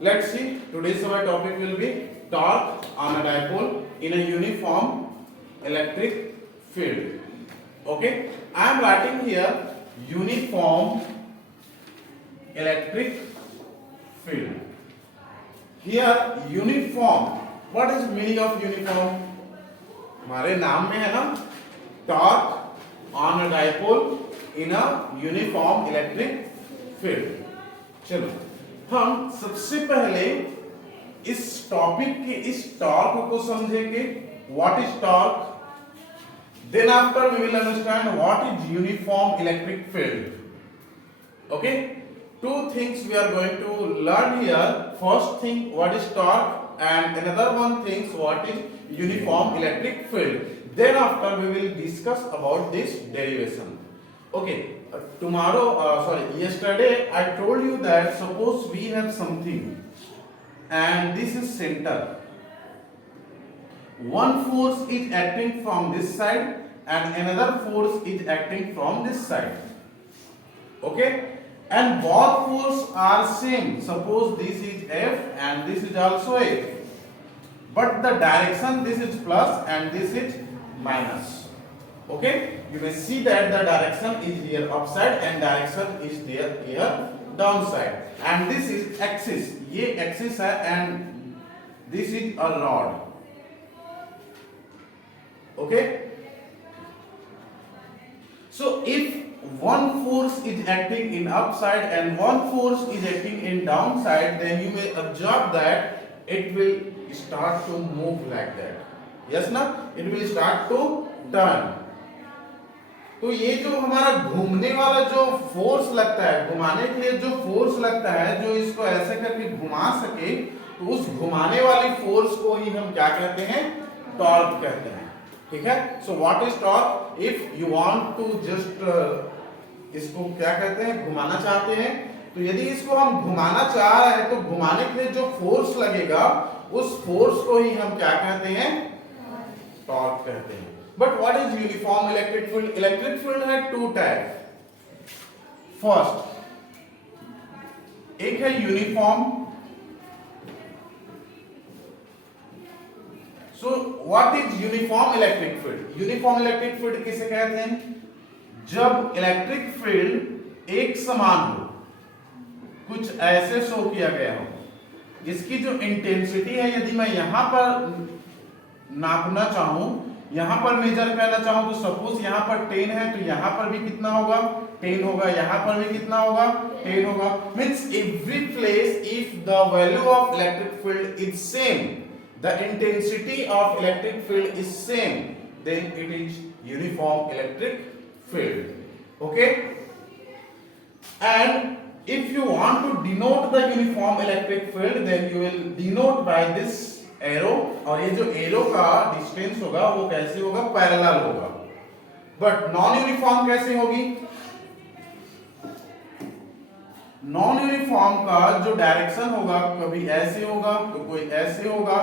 Let's see. Today's our topic will be torque on a dipole in a uniform electric field. Okay, I am writing here uniform electric field. Here uniform. What is meaning of uniform? हमारे नाम में है ना, torque on a dipole in a uniform electric field. चलो हम सबसे पहले इस टॉपिक के इस टॉर्क को समझेंगे. What is torque, then after we will understand what is uniform electric field. Okay, two things we are going to learn here. First thing, what is torque, and another one things what is uniform electric field. Then after we will discuss about this derivation. Okay, yesterday I told you that suppose we have something and this is center. One force is acting from this side and another force is acting from this side. Okay, and both force are same. Suppose this is F and this is also F, but the direction, this is plus and this is minus. Okay, you may see that the direction is here upside and direction is there here downside, and this is axis, ये axis है and this is a rod. Okay, so if one force is acting in upside and one force is acting in downside, then you may observe that it will start to move like that. Yes ना, it will start to turn. तो ये जो हमारा घूमने वाला जो force लगता है, घुमाने के लिए जो फोर्स लगता है, जो इसको ऐसे करके घुमा सके, तो उस घुमाने वाली फोर्स को ही हम क्या कहते हैं, टॉर्क कहते हैं. ठीक है. So what is torque? If you want to just इसको क्या कहते हैं, घुमाना चाहते हैं, तो यदि इसको हम घुमाना चाह रहे हैं तो घुमाने के लिए जो फोर्स लगेगा उस फोर्स को ही हम क्या कहते हैं, टॉर्क कहते हैं. But what is uniform electric field? Electric field है टू टाइप. फर्स्ट, एक है uniform. So what is uniform electric field? Uniform electric field किसे कहते हैं? जब इलेक्ट्रिक फील्ड एक समान हो, कुछ ऐसे शो किया गया हो. इसकी जो इंटेंसिटी है, यदि मैं यहां पर नापना चाहूं, यहां पर मेजर करना चाहूं, तो सपोज यहां पर 10 है तो यहां पर भी कितना होगा, 10 होगा. यहां पर भी कितना होगा, 10 होगा. Means every place if the value of electric field is same, the intensity of electric field is same, then it is uniform electric field. Okay, and if you want to denote the uniform electric field, then you will denote by this arrow. और ये जो arrow का distance होगा वो कैसे होगा, parallel होगा. But non uniform कैसे होगी? नॉन यूनिफॉर्म का जो डायरेक्शन होगा, कभी ऐसे होगा तो कोई ऐसे होगा,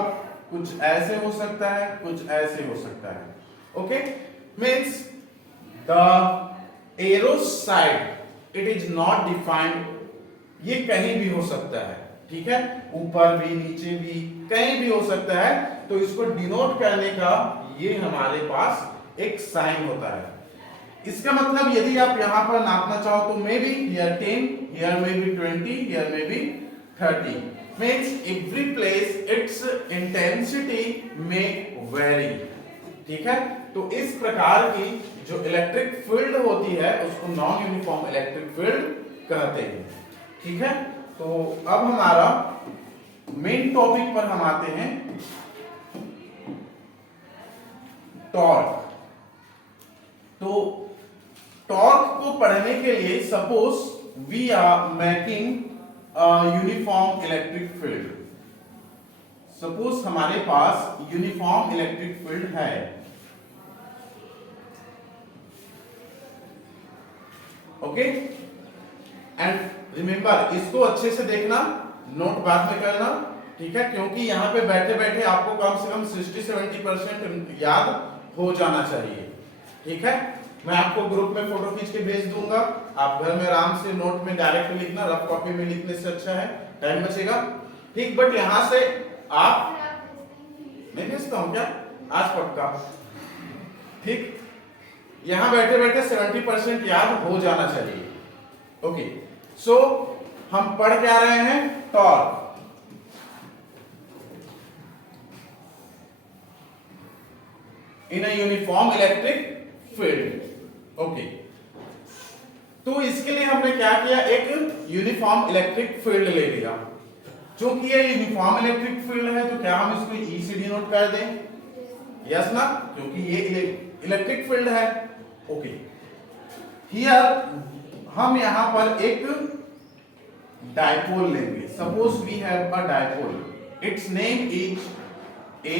कुछ ऐसे हो सकता है, कुछ ऐसे हो सकता है. Okay, means the arrow side it is not defined. ये कहीं भी हो सकता है. ठीक है, ऊपर भी, नीचे भी, कहीं भी हो सकता है. तो इसको डिनोट करने का ये हमारे पास एक साइन होता है. इसका मतलब यदि आप यहां पर नापना चाहो तो may be here 10, here may be 20, here may be 30. means every place its intensity may vary. ठीक है, तो इस प्रकार की जो इलेक्ट्रिक फील्ड होती है उसको नॉन यूनिफॉर्म इलेक्ट्रिक फील्ड कहते हैं. ठीक है, तो अब हमारा मेन टॉपिक पर हम आते हैं, टॉर्क. तो टॉर्क को पढ़ने के लिए suppose we are making uniform electric field. Suppose हमारे पास यूनिफॉर्म इलेक्ट्रिक फील्ड है. ओके, एंड रिमेंबर, इसको अच्छे से देखना, नोट बाद में करना. ठीक है, क्योंकि यहां पे बैठे बैठे आपको कम से कम 60-70% याद हो जाना चाहिए. ठीक है, मैं आपको ग्रुप में फोटो खींच के भेज दूंगा. आप घर में आराम से नोट में डायरेक्ट लिखना, रफ कॉपी में लिखने से अच्छा है, टाइम बचेगा. ठीक, बट यहां से आप, मैं भेजता हूं क्या आज पक्का, ठीक, यहां बैठे बैठे 70% याद हो जाना चाहिए। ओके, सो हम पढ़ क्या रहे हैं, torque in a uniform electric field. Okay, तो इसके लिए हमने क्या किया, एक यूनिफॉर्म इलेक्ट्रिक फील्ड ले लिया। क्योंकि ये यूनिफॉर्म इलेक्ट्रिक फील्ड है तो क्या हम इसको ई से डिनोट कर दें, यस ना, क्योंकि ये इलेक्ट्रिक फील्ड है। ओके, हियर हम यहां पर एक डायपोल लेंगे। Suppose we have a dipole, it's name is A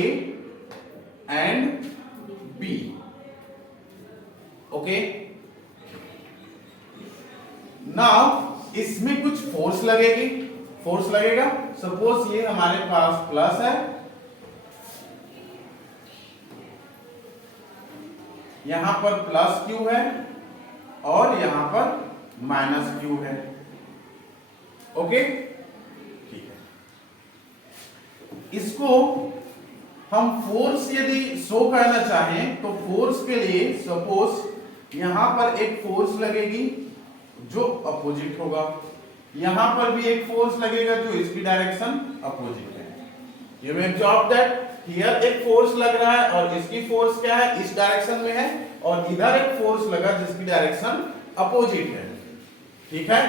and B. Okay, now इसमें कुछ फोर्स लगेगी, फोर्स लगेगा। सपोज ये हमारे पास प्लस है, यहां पर प्लस क्यू है और यहां पर माइनस क्यू है। ओके, ठीक है, इसको हम फोर्स यदि शो करना चाहें तो फोर्स के लिए सपोज यहां पर एक फोर्स लगेगी जो अपोजिट होगा, यहां पर भी एक फोर्स लगेगा जो इसकी डायरेक्शन अपोजिट है। You may observe that here एक फोर्स लग रहा है और इसकी फोर्स क्या है, इस डायरेक्शन में है, और इधर एक फोर्स लगा जिसकी डायरेक्शन अपोजिट है। ठीक है,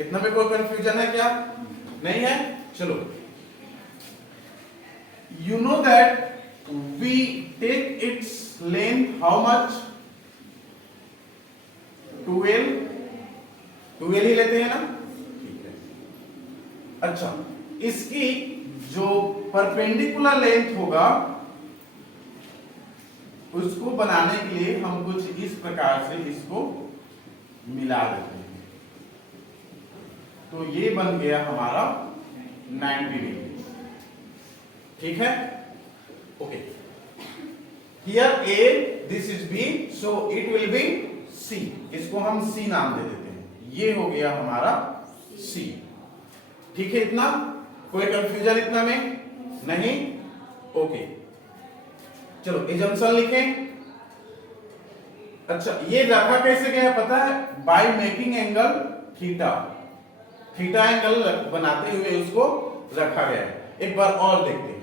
इतना में कोई कंफ्यूजन है क्या, नहीं है। चलो, you know that we take its length how much, 12 ही लेते हैं ना, ठीक है। अच्छा, इसकी जो परपेंडिकुलर लेंथ होगा उसको बनाने के लिए हम कुछ इस प्रकार से इसको मिला देते हैं, तो ये बन गया हमारा 90 डिग्री। ठीक है, okay, here A, this is B, so it will be C, इसको हम सी नाम दे देते हैं, ये हो गया हमारा सी। ठीक है, इतना कोई कंफ्यूजन इतना में नहीं। ओके, चलो एजम्पशन लिखें। अच्छा, ये रखा कैसे गया पता है, bye making angle theta, theta angle बनाते हुए उसको रखा गया है। एक बार और देखते हैं,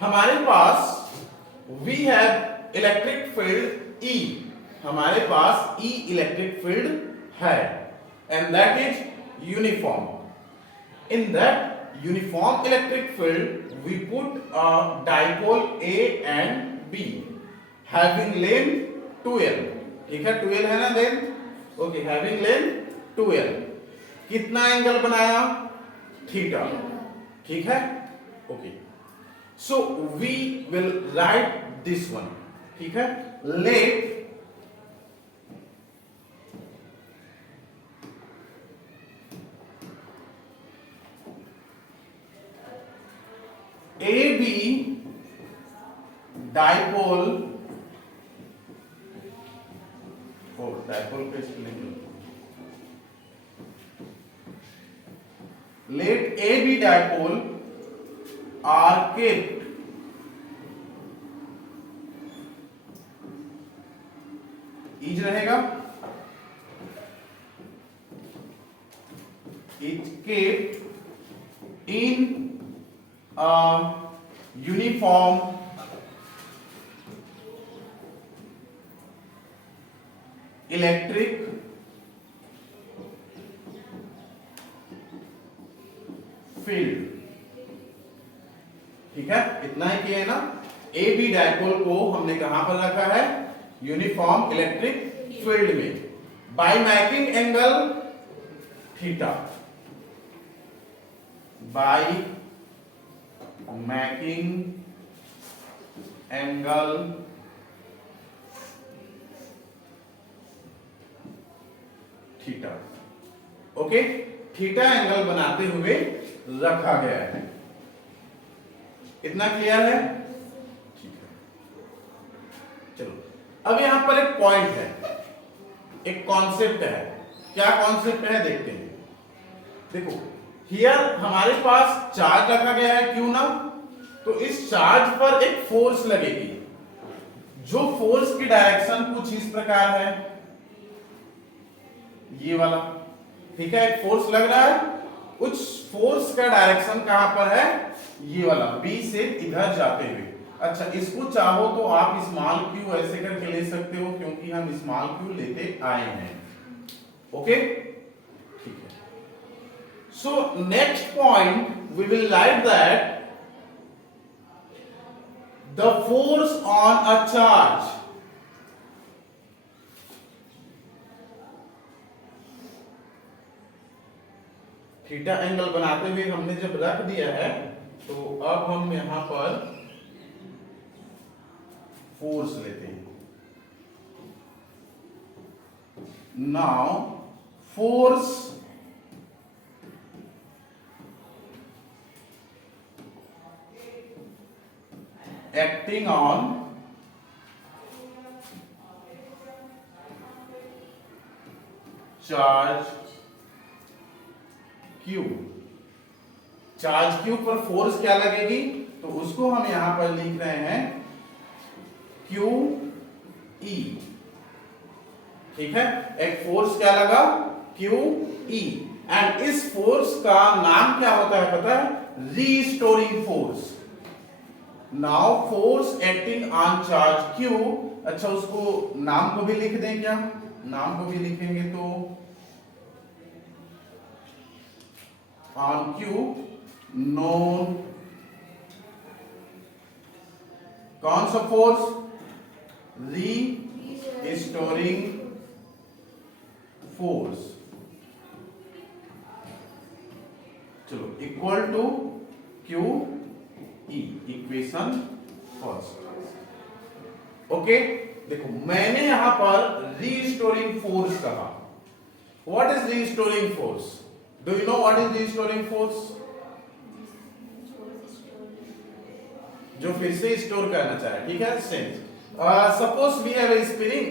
हमारे पास we have electric field E, हमारे पास ई इलेक्ट्रिक फील्ड है, and that is uniform. In that uniform electric field we put a dipole A and B having length 12। ठीक है, 12 है ना लेंथ, ओके, हैविंग लेंथ 12। कितना एंगल बनाया, theta. ठीक है, okay, so we will write this one। ठीक है, let AB dipole, dipole का spelling, let AB dipole are kept is रहेगा, is kept in uniform electric field. ठीक है, इतना ही किया है ना। ए बी डायपोल को हमने कहां पर रखा है, यूनिफॉर्म इलेक्ट्रिक फील्ड में, by making angle theta, bye making angle theta. Okay, theta angle बनाते हुए रखा गया है। इतना क्लियर है, ठीक है। चलो, अब यहां पर एक पॉइंट है, एक कॉन्सेप्ट है। क्या कॉन्सेप्ट है देखते हैं। देखो, हियर हमारे पास चार्ज रखा गया है क्यू ना, तो इस चार्ज पर एक फोर्स लगेगी, जो फोर्स की डायरेक्शन कुछ इस प्रकार है, ये वाला। ठीक है, एक फोर्स लग रहा है, उस फोर्स का डायरेक्शन कहां पर है, ये वाला, बी से इधर जाते हुए। अच्छा, इसको चाहो तो आप स्मॉल क्यू ऐसे करके ले सकते हो, क्योंकि हम स्मॉल क्यू लेते आए हैं। ओके, ठीक है। So next point we will write that the force on a charge, theta angle बनाते हुए हमने जब रख दिया है, तो अब हम यहां पर फोर्स लेते हैं। Now force acting on charge Q, charge Q पर फोर्स क्या लगेगी, तो उसको हम यहां पर लिख रहे हैं क्यू ई। ठीक है, एक फोर्स क्या लगा, क्यू ई, एंड इस फोर्स का नाम क्या होता है पता है, restoring force. Now force acting on charge Q, अच्छा उसको नाम को भी लिख दें क्या, नाम को भी लिखेंगे तो ऑन क्यू नोन, कौन सा फोर्स, रीस्टोरिंग फोर्स। चलो, equal to Q E, equation first. Okay, देखो मैंने यहां पर रीस्टोरिंग फोर्स कहा। What is restoring force, do you know what is restoring force, जो फिर से स्टोर करना चाहे। ठीक है, since suppose we have a spring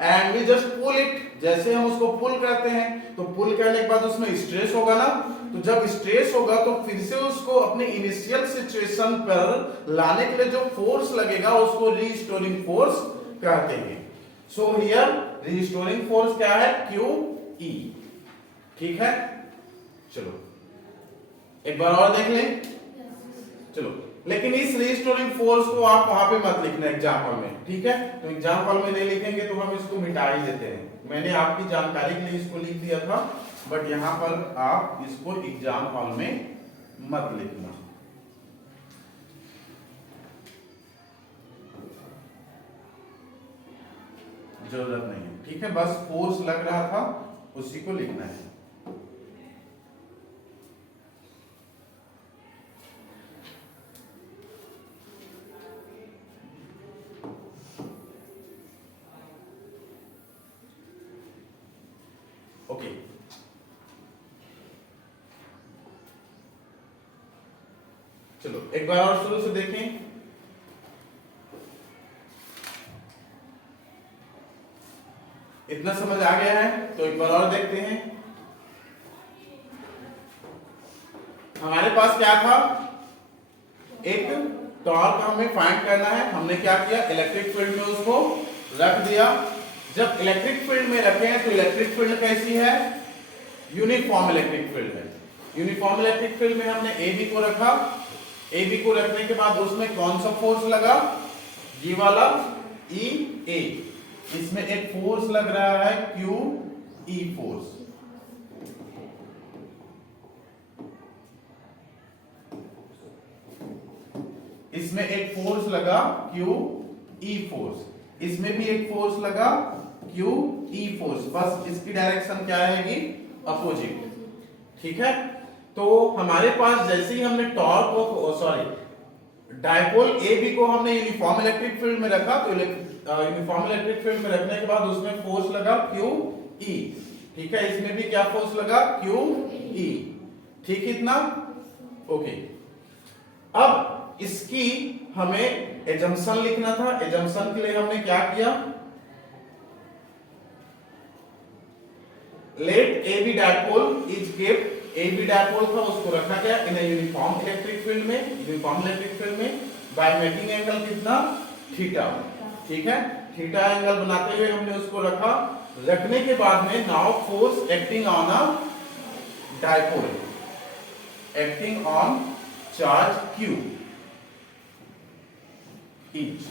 and we just pull it, जैसे हम उसको पुल करते हैं तो पुल करने के बाद उसमें स्ट्रेस होगा ना, तो जब स्ट्रेस होगा तो फिर से उसको अपने इनिशियल सिचुएशन पर लाने के लिए जो फोर्स लगेगा उसको रीस्टोरिंग फोर्स कहते हैं। सो हियर रीस्टोरिंग फोर्स क्या है, क्यू ई। ठीक है, चलो एक बार और देख लें। चलो, लेकिन इस रीस्टोरिंग फोर्स को आप वहां पे मत लिखना एग्जाम्पल में। ठीक है, तो एग्जाम्पल में नहीं लिखेंगे तो हम इसको मिटा ही देते हैं। मैंने आपकी जानकारी के लिए इसको लिख दिया था, बट यहां पर आप इसको एग्जाम हॉल में मत लिखना। जरूरत नहीं है। ठीक है, बस फोर्स लग रहा था उसी को लिखना है। ओके, चलो एक बार और शुरू से देखें। इतना समझ आ गया है तो एक बार और देखते हैं। हमारे पास क्या था, एक टॉर्क हमें फाइंड करना है। हमने क्या किया, इलेक्ट्रिक फील्ड में उसको रख दिया। जब इलेक्ट्रिक फील्ड में रखे हैं तो इलेक्ट्रिक फील्ड कैसी है, यूनिफॉर्म इलेक्ट्रिक फील्ड है। यूनिफॉर्म इलेक्ट्रिक फील्ड में हमने ए बी को रखा। ए बी को रखने के बाद उसमें कौन सा फोर्स लगा, ये वाला ई ए, इसमें एक फोर्स लग रहा है क्यू ई फोर्स। इसमें एक फोर्स लगा क्यू ई फोर्स, इसमें भी एक फोर्स लगा क्यू ई फोर्स, बस इसकी डायरेक्शन क्या रहेगी, अपोजिट। ठीक है, तो हमारे पास जैसे ही हमने टॉर्क को, सॉरी डायपोल ए बी को हमने यूनिफॉर्म इलेक्ट्रिक फील्ड में रखा, तो यूनिफॉर्म इलेक्ट्रिक फील्ड में रखने के बाद उसमें फोर्स लगा क्यू ई। ठीक है, इसमें भी क्या फोर्स लगा, क्यू ई। ठीक, इतना ओके। अब इसकी हमें एजम्पशन लिखना था। एजम्पशन के लिए हमने क्या किया, let A B dipole is kept A B dipole था उसको रखा गया इन यूनिफॉर्म इलेक्ट्रिक फील्ड में, यूनिफॉर्म इलेक्ट्रिक फील्ड में बाय मेकिंग एंगल कितना, थीटा। ठीक है, थीटा एंगल बनाते हुए हमने उसको रखा। रखने के बाद में now force acting on a dipole, acting on charge Q each,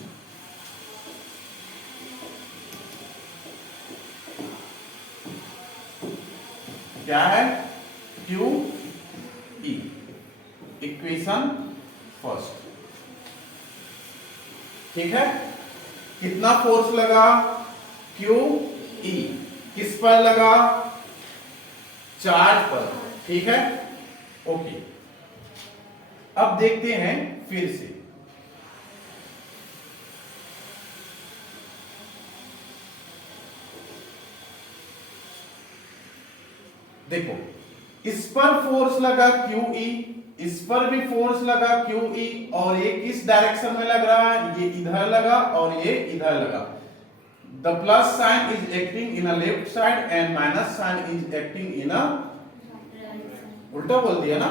क्या है, Q E, इक्वेशन फर्स्ट। ठीक है, कितना फोर्स लगा, Q E, किस पर लगा, चार्ज पर। ठीक है, ओके। अब देखते हैं फिर से, देखो इस पर फोर्स लगा QE, इस पर भी फोर्स लगा QE, और ये किस डायरेक्शन में लग रहा है, ये इधर लगा और ये इधर लगा। The plus sign is acting in a left side and minus sign is acting in a, उल्टा बोल दिया ना,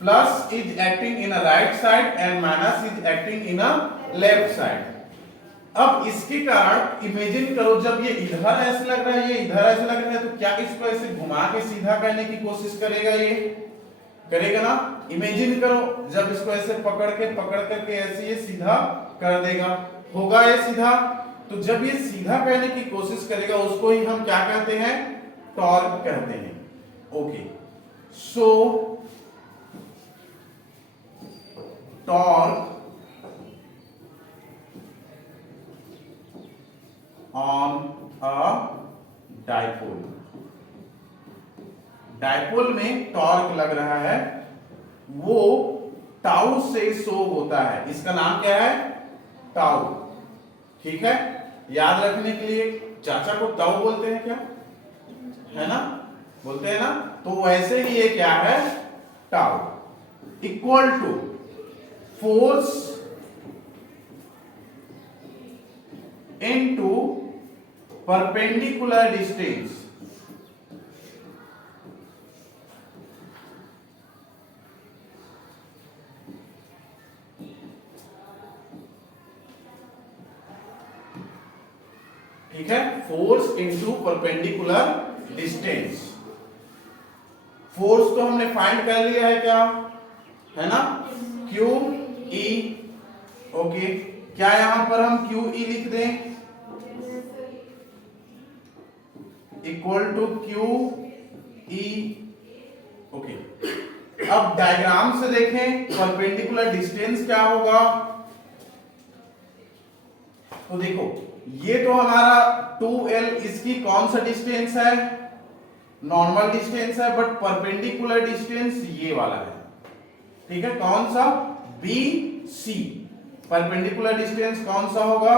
plus is acting in a right side and minus is acting in a left side. अब इसके कारण imagine करो, जब ये इधर ऐसे लग रहा है, ये इधर ऐसे लग रहा है, तो क्या इसको ऐसे घुमा के सीधा करने की कोशिश करेगा, ये करेगा ना। इमेजिन करो जब इसको ऐसे पकड़ करके ऐसे ये सीधा कर देगा, होगा ये सीधा। तो जब ये सीधा करने की कोशिश करेगा उसको ही हम क्या कहते हैं, टॉर्क कहते हैं। Okay, so torque on a dipole, dipole में टॉर्क लग रहा है, वो टाउ से शो होता है। इसका नाम क्या है, टाउ। ठीक है, याद रखने के लिए, चाचा को टाउ बोलते हैं क्या, है ना, बोलते हैं ना। तो वैसे ही ये क्या है, tau equal to force into perpendicular distance. ठीक है, force into perpendicular distance. Force तो हमने फाइंड कर लिया है, क्या है ना, क्यू ई। ओके, क्या यहां पर हम क्यू ई लिख दें, equal to Q E. Okay, अब डायग्राम से देखें परपेंडिकुलर डिस्टेंस क्या होगा। तो देखो ये तो हमारा 2L, इसकी कौन सा डिस्टेंस है, नॉर्मल डिस्टेंस है, बट परपेंडिकुलर डिस्टेंस ये वाला है। ठीक है, कौन सा, BC। परपेंडिकुलर डिस्टेंस कौन सा होगा,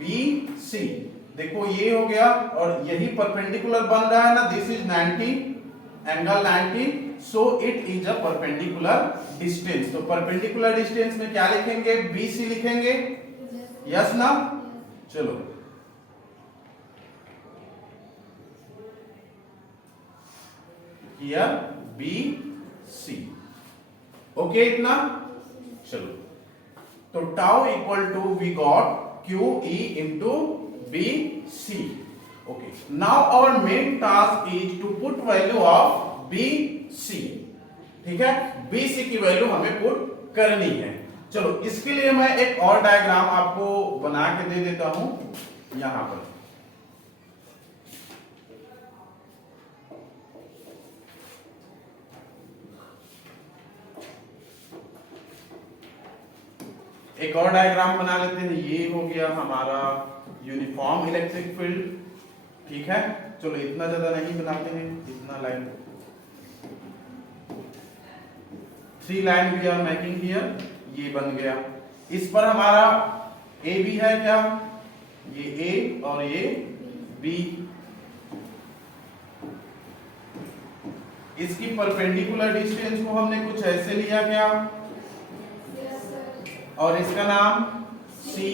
BC। देखो ये हो गया, और यही परपेंडिकुलर बन रहा है ना, this is 90, angle 90, so it is a perpendicular distance. तो परपेंडिकुलर डिस्टेंस में क्या लिखेंगे, BC लिखेंगे, यस ना। चलो हियर BC। ओके, इतना। चलो, तो tau equal to we got QE into BC. Okay. Now our main task is to put value of BC. ठीक है, BC की वैल्यू हमें पुट करनी है। चलो, इसके लिए मैं एक और डायग्राम आपको बना के दे देता हूं यहां पर। एक और डायग्राम बना लेते हैं। ये हो गया हमारा यूनिफॉर्म इलेक्ट्रिक फील्ड। ठीक है, चलो इतना ज्यादा नहीं बनाते हैं, इतना line, 3 line we are making here, ये बन गया। इस पर हमारा ए बी है, क्या ये ए और ये बी। इसकी परपेंडिकुलर डिस्टेंस को हमने कुछ ऐसे लिया क्या, और इसका नाम C।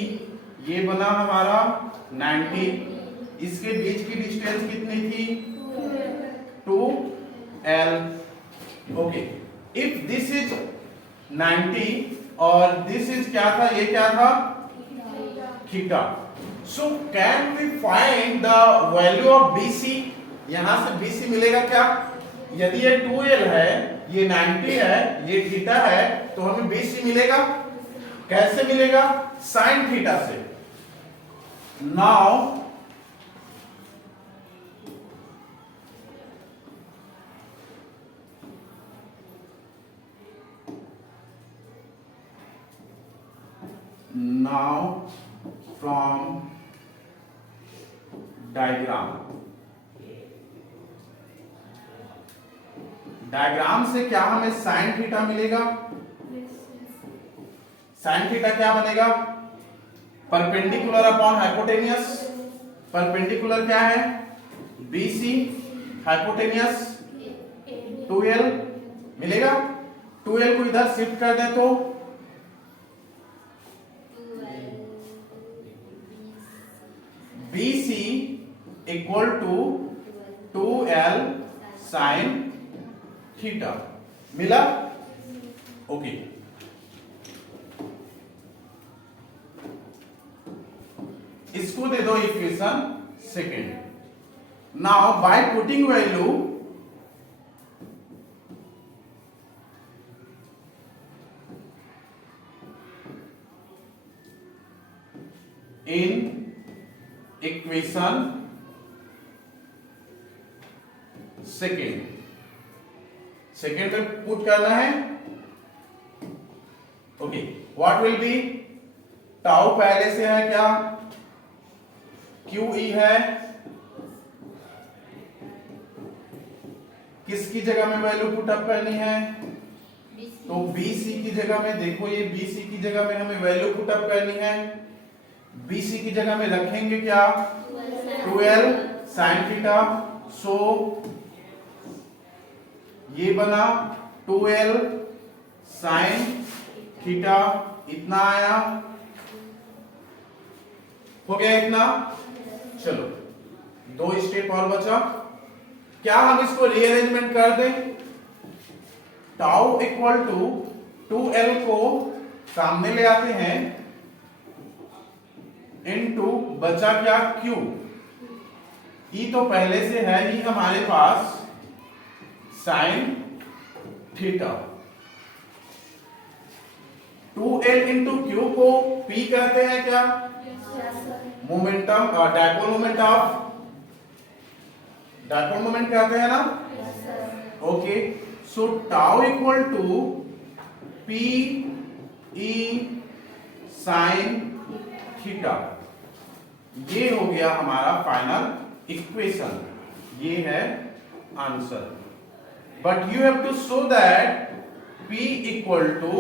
ये बना हमारा 90। इसके बीच की डिस्टेंस कितनी थी, L. Okay. If this is 90 और this is क्या था, ये क्या था, theta. So can we find the value of BC? यहां से BC मिलेगा क्या? यदि ये 2L है, ये 90 है, ये थीटा है, तो हमें BC मिलेगा. कैसे मिलेगा? साइन थीटा से. Now from डायग्राम से क्या हमें साइन थीटा मिलेगा? साइन थीटा क्या बनेगा? Perpendicular upon hypotenuse. परपेंडिकुलर क्या है? BC. हाइपोटेनियस 2L मिलेगा. 2L को इधर शिफ्ट कर दें तो BC equal to 2L sine theta. मिला? ओके. इसको दे दो equation second. Now by putting value in equation second. Second पे पुट करना है. Okay. What will be? Tau पहले से है क्या? QE है. किसकी जगह में वैल्यू पुट अप करनी है? तो BC की जगह में. देखो ये BC की जगह में हमें वैल्यू पुट अप करनी है. BC की जगह में रखेंगे क्या? 2L sine theta. सो ये बना 2L साइन थीटा. इतना आया. हो गया इतना. चलो 2 स्टेप और बचा. क्या हम इसको रीअरेंजमेंट कर दें? टाउ इक्वल टू 2L को सामने ले आते हैं इनटू बचा क्या? Q. E तो पहले से है ही हमारे पास sine theta. 2L into Q को P कहते हैं क्या? Momentum. Dipole moment of dipole moment कहते हैं ना. Okay. So tau equal to P E sine theta. ये हो गया हमारा फाइनल इक्वेशन. ये है answer. But you have to show that P equal to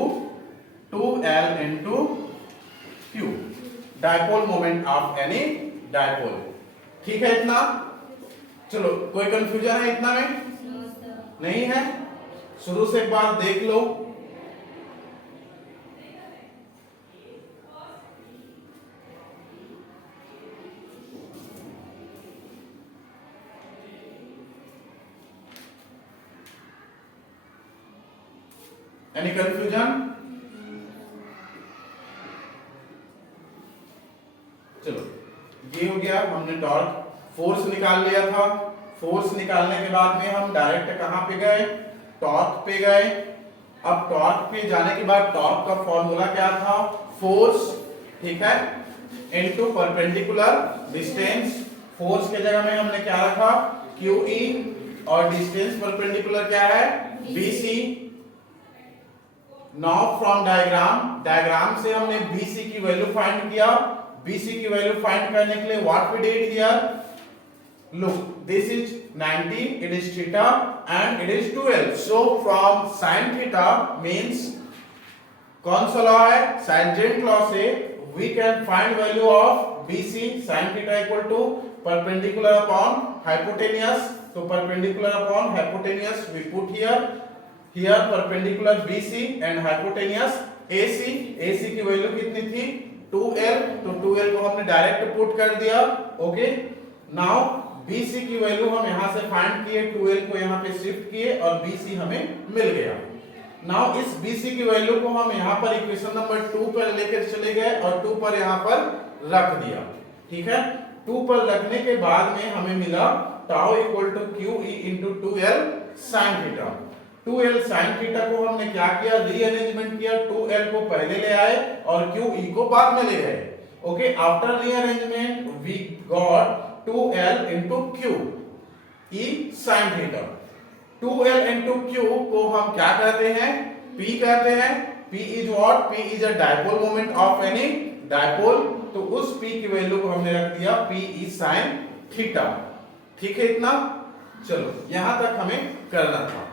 2L into Q. Dipole moment of any dipole. ठीक है इतना. चलो कोई कंफ्यूजन है इतना में? नहीं है. शुरू से एक बार देख लो. Any confusion? चलो ये हो गया. हमने टॉर्क फोर्स निकाल लिया था. फोर्स निकालने के बाद में हम डायरेक्ट कहां पे गए? टॉर्क पे गए. अब टॉर्क पे जाने के बाद टॉर्क का फॉर्मूला क्या था? फोर्स. ठीक है. Into perpendicular distance. फोर्स के जगह में हमने क्या रखा? QE. और डिस्टेंस परपेंडिकुलर क्या है? BC. नाउ फ्रॉम डायग्राम से हमने BC की वैल्यू फाइंड किया. BC की वैल्यू फाइंड करने के लिए what we did here? Look, this is 90, it is theta and it is 2L. So from sin theta means कौन सा लॉ है? Tangent law से we can find value of BC sin theta equal to perpendicular upon hypotenuse. So perpendicular upon hypotenuse we put here perpendicular BC and hypotenuse AC. AC की value कितनी थी? 2L. तो 2L को हमने direct put कर दिया. Okay. Now BC की value हम यहां से फाइंड किए, 2L को यहां पे शिफ्ट किए और BC हमें मिल गया। नाउ इस BC की वैल्यू को हम यहां पर इक्वेशन नंबर 2 पर लेकर चले गए और 2 पर यहां पर रख दिया। ठीक है, 2 पर रखने के बाद में हमें मिला tau equal to QE into 2L sine theta. 2L sine theta को हमने क्या किया, रीअरेंजमेंट किया, 2L को पहले ले आए और QE को बाद में ले गए। Okay, after rearrangement we got 2L into Q E sin theta. 2L into Q को हम क्या कहते हैं, P कहते हैं। P is what? P is a dipole moment of any dipole। तो उस P की वैल्यू को हमने रख दिया P E sin थीटा। ठीक है इतना, चलो यहां तक हमें करना था।